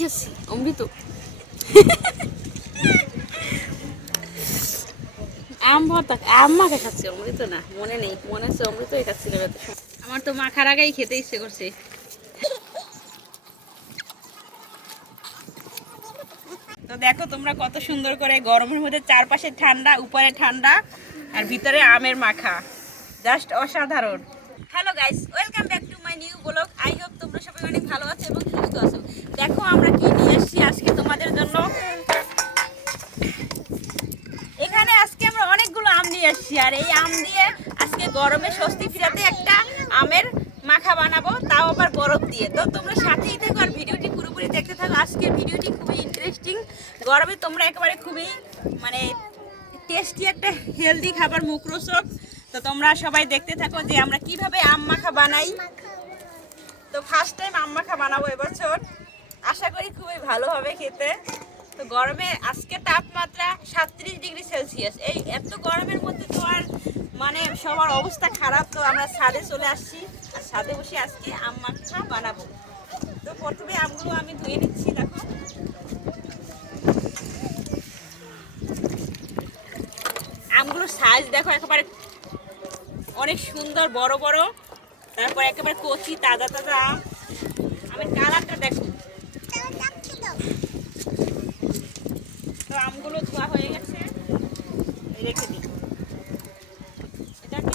খাচ্ছি? অমৃত। আম ভর্তা, আম মাখা খাচ্ছি, অমৃত না। মনে নেই, মনে হচ্ছে অমৃতই খাচ্ছিলাম এত সময়। আমার তো মাখার আগেই খেতে ইচ্ছে করছে। তো দেখো তোমরা কত সুন্দর করে, গরমের মধ্যে চারপাশে ঠান্ডা, উপরে ঠান্ডা আর ভিতরে আমের মাখা, জাস্ট অসাধারণ। Hello guys, welcome back to my new blog. I hope তোমরা সবাই অনেক ভালো আছো এবং সুস্থ আছো। দেখো আমরা কি নিয়ে এসেছি আজকে তোমাদের জন্য। এখানে আজকে আমরা অনেকগুলো আম নিয়ে এসেছি, আর এই আম দিয়ে আজকে গরমে স্বস্তি ফিরাতে একটা আমের মাখা বানাবো, তাও আবার বরফ দিয়ে। তো তোমরা সাথেই থাকো আর ভিডিওটি পুরোপুরি দেখতে থাকো। আজকে ভিডিওটি খুবই ইন্টারেস্টিং। গরমে তোমরা একেবারে খুবই মানে টেস্টি একটা হেলদি খাবার, মুখরোচক। তো তোমরা সবাই দেখতে থাকো যে আমরা কিভাবে আম মাখা বানাই। তো ফার্স্ট টাইম আম মাখা বানাবো এবছর, আশা করি খুবই ভালো হবে খেতে। তো গরমে আজকে তাপমাত্রা 37°C। এই এত গরমের মধ্যে তো আর মানে সবার অবস্থা খারাপ। তো আমরা ছাদে চলে আসছি, আর ছাদে বসে আজকে আম মাখা বানাবো। তো প্রথমে আমগুলো আমি ধুয়ে নিচ্ছি। দেখো আমগুলোর সাইজ দেখো, একেবারে অনেক সুন্দর, বড় বড়, তারপর একেবারে কচি তাজা তাজা আম। আমের কালারটা দেখো। তো আমগুলো ধোয়া হয়ে গেছে, রেখে দিই। এটাকে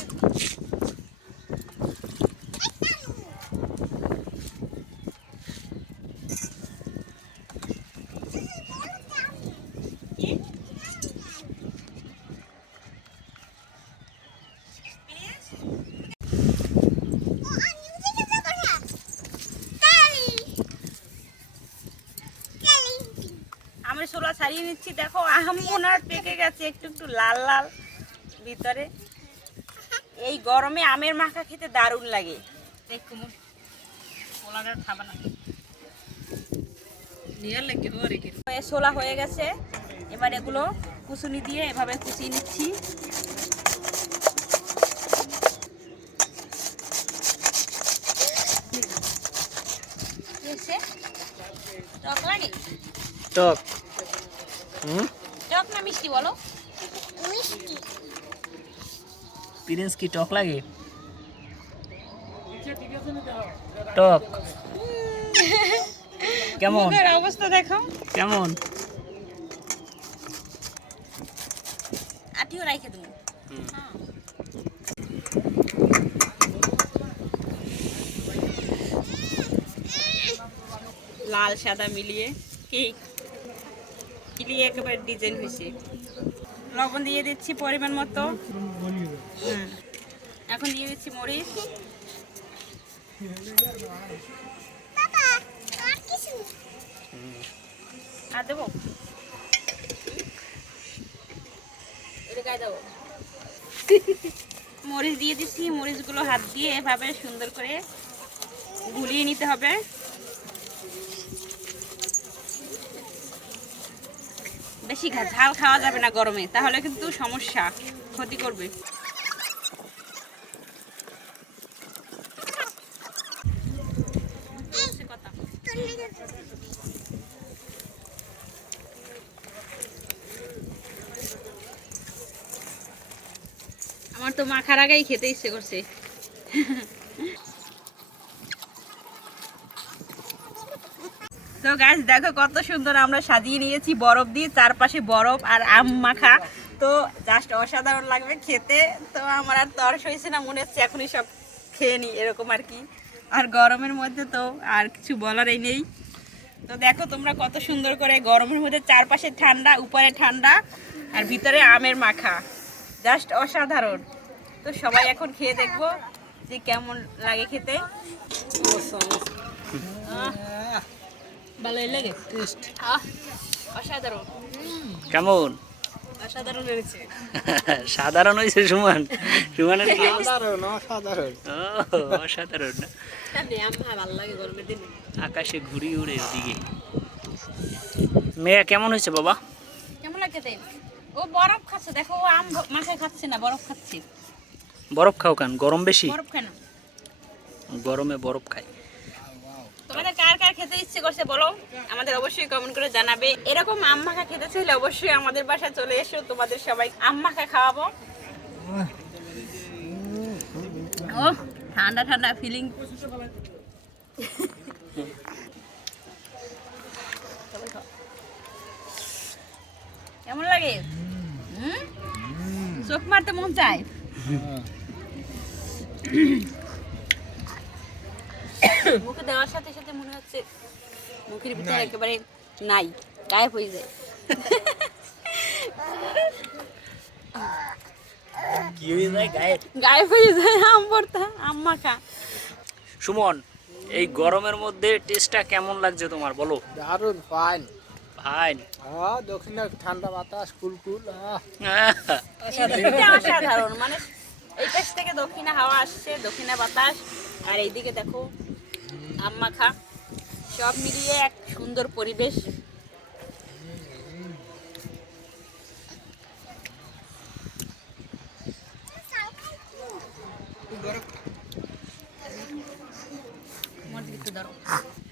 আমের ছোলা ছাড়িয়ে নিচ্ছি। দেখো আম ওনার পেকে গেছে, একটু একটু লাল লাল ভিতরে। এই গরমে আমের মাখা খেতে দারুণ লাগে। দেখো ছোলা হয়ে গেছে, এবার এগুলো কুচুনি দিয়ে এভাবে কুচিয়ে নিচ্ছি। টক লাগে? টক টক না মিষ্টি বলো? মিষ্টি। প্রিন্স কি টক লাগে? টক কেমন? মুখের অবস্থা দেখো কেমন? আটিও রাইখে তুমি। লাল সাদা মিলিয়ে কেক মিলিয়ে একেবারে ডিজাইন হয়েছে। লবণ দিয়ে দিচ্ছি পরিমাণ মতো। এখন দিয়ে দিচ্ছি মরিচ। বাবা, আর কিছু? আর দেবো, এটা গায়ে দেবো। মরিচ দিয়ে দিচ্ছি। মরিচগুলো হাত দিয়ে এভাবে সুন্দর করে গুলিয়ে নিতে হবে। বেশি ঝাল খাওয়া যাবে না গরমে, তাহলে কিন্তু সমস্যা, ক্ষতি করবে। আমার তো মাখার আগেই খেতে ইচ্ছে করছে। তো গাইস দেখো কত সুন্দর আমরা সাজিয়ে নিয়েছি বরফ দিয়ে, চারপাশে বরফ আর আম মাখা। তো জাস্ট অসাধারণ লাগবে খেতে। তো আমার আর তরস হয়েছে না, মনে হচ্ছে এখনই সব খেয়ে নিই, এরকম আর কি। আর গরমের মধ্যে তো আর কিছু বলারই নেই। তো দেখো তোমরা কত সুন্দর করে, গরমের মধ্যে চারপাশে ঠান্ডা, উপরে ঠান্ডা আর ভিতরে আমের মাখা, জাস্ট অসাধারণ। তো সবাই এখন খেয়ে দেখবো যে কেমন লাগে খেতে। ভালোই লাগে, অসাধারণ। কেমন? অসাধারণ হয়েছে। সাধারণ হয়েছে সুমন? সুমনের কি সাধারণ অসাধারণ। অসাধারণ না? ভালো লাগে গরমের দিনে। আকাশে ঘুড়ি উড়ে ওদিকে। মেয়ে কেমন হয়েছে বাবা? কেমন লাগে তাই? ও বরফ খাচ্ছে, দেখো ও আম মাখায় খাচ্ছে না, বরফ খাচ্ছে। বরফ খাও কেন? গরম বেশি? বরফ খায় না। গরমে বরফ খায়। তোমাদের কার কার খেতে ইচ্ছে করছে বলো, আমাদের অবশ্যই কমেন্ট করে জানাবে। এরকম আম মাখা খেতে চাইলে অবশ্যই আমাদের বাসায় চলে এসো, তোমাদের সবাই আম মাখা খাওয়াবো। ও ঠান্ডা ঠান্ডা ফিলিং। কেমন লাগে? চোখ মারতে মন চায়। মুখে দেওয়ার সাথে সাথে মনে হচ্ছে মুখের ভিতরে একেবারে নাই, গায়েব হয়ে যায়। কি হয়ে যায় গায়ে? গায়েব হয়ে যায় আম ভর্তা, আম মাখা। সুমন, এই গরমের মধ্যে টেস্টটা কেমন লাগছে তোমার বলো? দারুণ ফাইন। ফাইন। দক্ষিণে ঠান্ডা বাতাস কুলকুল। এটা অসাধারণ, মানে এই পাশ থেকে দক্ষিণা হাওয়া আসছে, দক্ষিণা বাতাস, আর এইদিকে দেখো আম মাখা, সব মিলিয়ে এক সুন্দর পরিবেশ।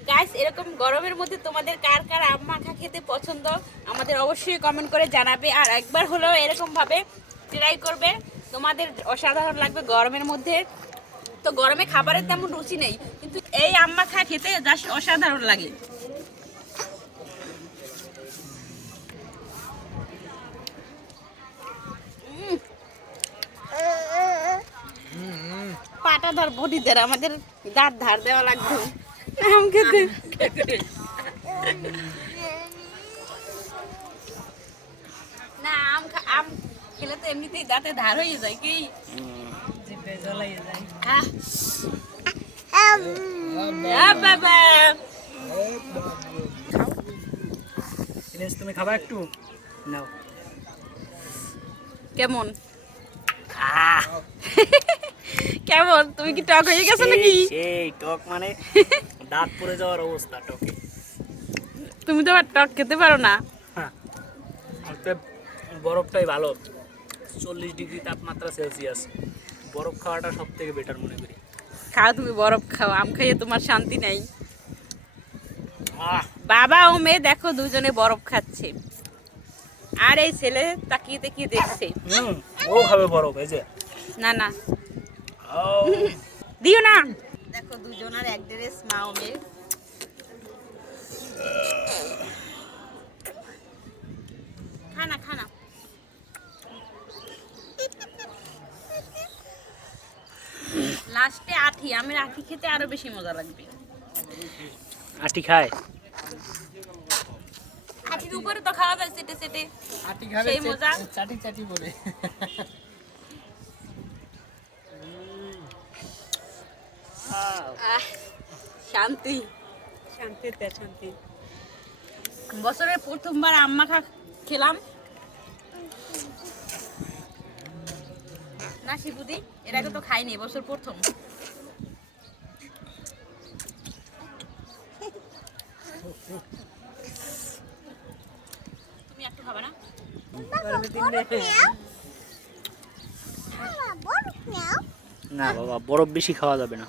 গাইস, এরকম গরমের মধ্যে তোমাদের কার কার আম মাখা খেতে পছন্দ আমাদের অবশ্যই কমেন্ট করে জানাবে, আর একবার হলেও এরকম ভাবে ট্রাই করবে, তোমাদের অসাধারণ লাগবে গরমের মধ্যে। তো গরমে খাবারের তেমন রুচি নেই, কিন্তু এই আম মাখা খেতে জাস্ট অসাধারণ লাগে। পাটা ধর বডিদের আমাদের দাঁত ধার দেওয়া লাগবে আম খেতে। না আম খেলে তো এমনিতেই দাঁতে ধার হয়ে যায়, কি জিভে জ্বলাইয়ে যায়। বাবা তুমি খাবা একটু? নাও। কেমন? কেমন? তুমি কি টক হয়ে গেছো নাকি? সেই টক মানে দাঁত পড়ে যাওয়ার অবস্থা টকে। তুমি তো আর টক খেতে পারো না। বরফটাই ভালো, 40 ডিগ্রি তাপমাত্রা সেলসিয়াস, বরফ খাওয়াটা সব থেকে বেটার মনে করি। খাও, তুমি বরফ খাও, আম খাইয়ে তোমার শান্তি নাই। বাবা ও মেয়ে দেখো দুজনে বরফ খাচ্ছে, আর এই ছেলে তাকিয়ে তাকিয়ে দেখছে। ও খাবে বরফ, এই যে। না না দিও না। দেখো দুজনের এক ড্রেস, মা ও মেয়ে। খানা খানা। লাস্টে আঠি, আমের আঠি খেতে আরো বেশি মজা লাগবে। আটি খায়? আঠির উপরে তো খাওয়া যায় সেটে সেটে, সেই মজা। চাটি চাটি বলে। শান্তি, শান্তিতে শান্তি। বছরের প্রথমবার আম মাখা খেলাম না শিবুদি, এর আগে তো খাইনি, বছর প্রথম। তুমি একটু খাবে না? না বাবা, বরফ বেশি খাওয়া যাবে না।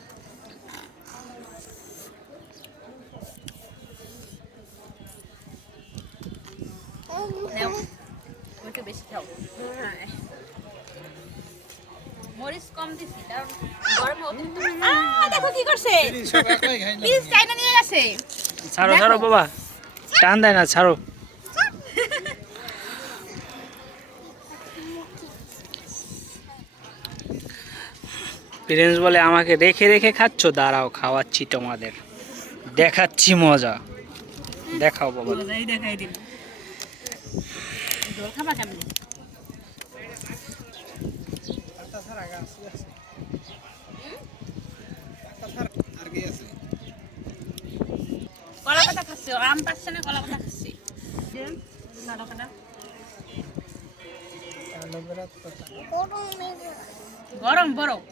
নাও, তুমি একটু বেশি খাও। মরিচ কম দিছি, কারণ গরমে অতিরিক্ত। দেখো কি করছে, প্লিজ চাইনা নিয়ে গেছে। ছাড়ো ছাড়ো বাবা, টান দেয় না, ছাড়ো। প্রিন্স বলে আমাকে রেখে রেখে খাচ্ছ, দাঁড়াও খাওয়াচ্ছি তোমাদের, দেখাচ্ছি মজা। দেখাও বাবা। মজাই দেখাই দিন। জল খাবা কেমন? কলা পাতা খাচ্ছি, আম পাচ্ছে না, কলা পাতা খাচ্ছি। গরম বরফ,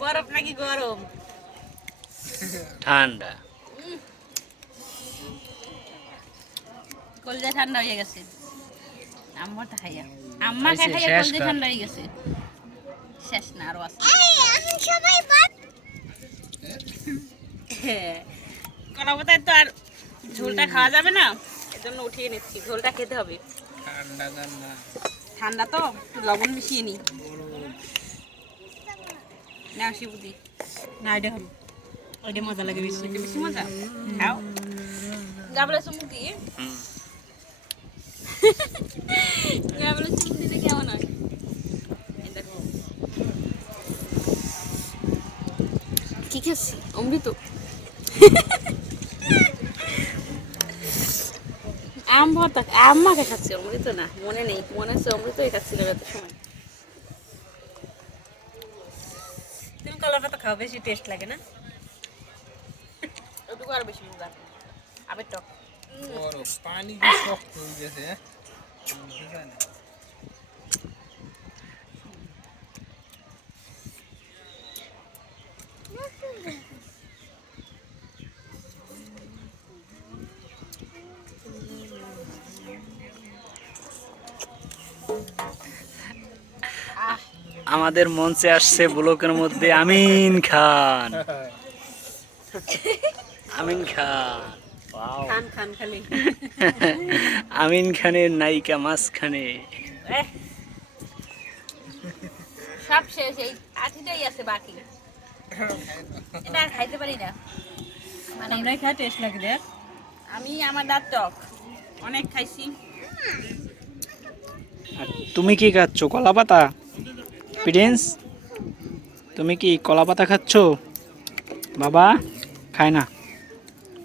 বরফ নাকি গরম? ঠান্ডা। কলজা ঠান্ডা হয়ে গেছে আম ভর্তা খাইয়া, আম্মা খাইয়া শেষ কলজা কর। ঠান্ডা হয়ে গেছে। শেষ না, আরো আছে। হ্যাঁ, কলা পাতায় তো আর ঝোলটা খাওয়া যাবে না, এজন্য উঠিয়ে নিচ্ছি। ঝোলটা খেতে হবে। ঠান্ডা ঠান্ডা ঠান্ডা তো একটু লবণ মিশিয়ে নি। না শিবুদি, না এটা হবে, ওইটা মজা লাগে বেশি। এটা বেশি মজা। খাও গাবলা চুমুক দিয়ে। গাবলা চুমুক দিতে কেমন হয়? এই দেখো কি খাচ্ছি, অমৃত। আম ভর্তা, আম্মাকে খাচ্ছি, অমৃত না। মনে নেই, মনে হচ্ছে অমৃতই খাচ্ছিলাম এত সময়। তুমি কলা পাতা খাও, বেশি টেস্ট লাগে না? ওটুকু আর বেশি মজা। আবার টক। বড় পানি কি শক্ত হয়ে গেছে বুঝা যায় না। আমাদের মঞ্চে আসছে ব্লকের মধ্যে আমিন খান। আমিন খান, Wow! খান খান খালি। আমিন খানের নায়িকা মাঝখানে। সব শেষ, এই আঠিটাই আছে বাকি। এটা আর খাইতে পারি না, মানে আমরাই খাই, টেস্ট লাগে দেখ। আমি আমার দাঁত টক, অনেক খাইছি। আর তুমি কি খাচ্ছ? কলা পাতা? প্রিন্স, তুমি কি কলা পাতা খাচ্ছ? বাবা খায় না,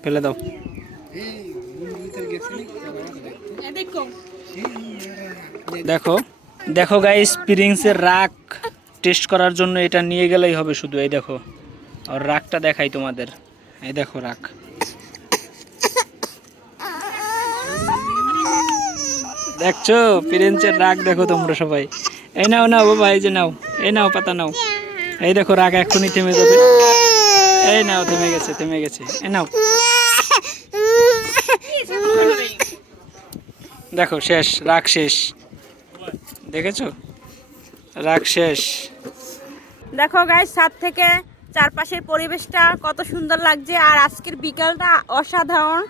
ফেলে দাও। এই গুড় ভিতরে গেছে নি এ দেখো, দেখো দেখো গাইস, প্রিন্সের রাগ টেস্ট করার জন্য এটা নিয়ে গেলেই হবে শুধু। এই দেখো, আর রাগটা দেখাই তোমাদের। এই দেখো রাগ। দেখছো প্রিন্সের রাগ? দেখো তোমরা সবাই। এই নাও নাও বাবা, এই যে নাও, এই নাও পাতা নাও। এই দেখো রাগ এখনই থেমে যাবে। এই নাও, থেমে গেছে, থেমে গেছে। এই নাও, দেখো শেষ, রাগ শেষ। দেখেছো, রাগ শেষ। দেখো গাইস, ছাদ থেকে চারপাশের পরিবেশটা কত সুন্দর লাগছে। আর আজকের বিকালটা অসাধারণ।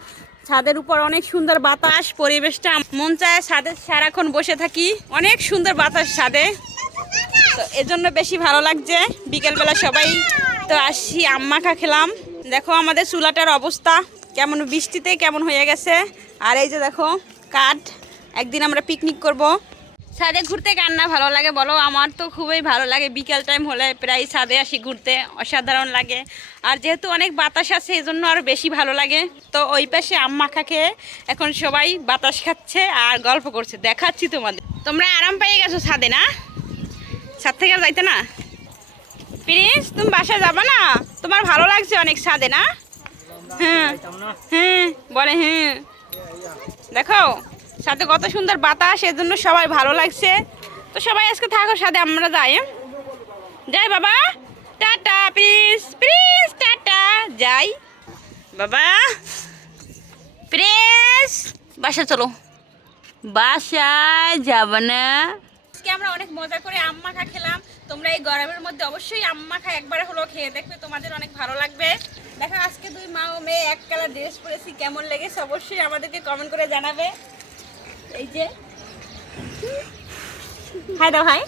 ছাদের উপর অনেক সুন্দর বাতাস, পরিবেশটা মন চায় ছাদে সারাক্ষণ বসে থাকি। অনেক সুন্দর বাতাস ছাদে, তো এজন্য বেশি ভালো লাগছে। বিকেলবেলা সবাই তো আসছি, আম মাখা খেলাম। দেখো আমাদের চুলাটার অবস্থা কেমন, বৃষ্টিতে কেমন হয়ে গেছে। আর এই যে দেখো কাঠ, একদিন আমরা পিকনিক করব। ছাদে ঘুরতে কার না ভালো লাগে বলো? আমার তো খুবই ভালো লাগে। বিকেল টাইম হলে প্রায় ছাদে আসি ঘুরতে, অসাধারণ লাগে। আর যেহেতু অনেক বাতাস আছে, এই জন্য আরও বেশি ভালো লাগে। তো ওই পাশে আম মাখা খেয়ে এখন সবাই বাতাস খাচ্ছে আর গল্প করছে। দেখাচ্ছি তোমাদের। তোমরা আরাম পেয়ে গেছো ছাদে, না? ছাদ থেকে আর যাইতে না? প্রিন্স, তুমি বাসায় যাবা না? তোমার ভালো লাগছে অনেক ছাদে, না? হ্যাঁ হ্যাঁ বলে হ্যাঁ। দেখো সাথে কত সুন্দর বাতাস, এজন্য সবাই ভালো লাগছে। তো সবাই আজকে থাকো সাথে, আমরা যাই। যাই বাবা, টাটা। প্রিন্স, প্রিন্স টাটা, যাই বাবা। প্রিন্স বাসা চলো। বাসায় যাব না? আজকে আমরা অনেক মজা করে আম মাখা খেলাম। তোমরা এই গরমের মধ্যে অবশ্যই আম মাখা একবার হলো খেয়ে দেখবে, তোমাদের অনেক ভালো লাগবে। দেখো আজকে দুই মা ও মেয়ে এক কালার ড্রেস পরেছি, কেমন লেগেছে অবশ্যই আমাদেরকে কমেন্ট করে জানাবে। এই যে হাই দাও, হাই।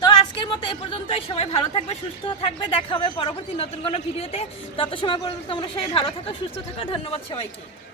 তো আজকের মতো এ পর্যন্তই। সবাই ভালো থাকবে, সুস্থ থাকবে। দেখা হবে পরবর্তী নতুন কোনো ভিডিওতে। তত সময় পর্যন্ত তোমরা সবাই ভালো থাকো, সুস্থ থাকো। ধন্যবাদ সবাইকে।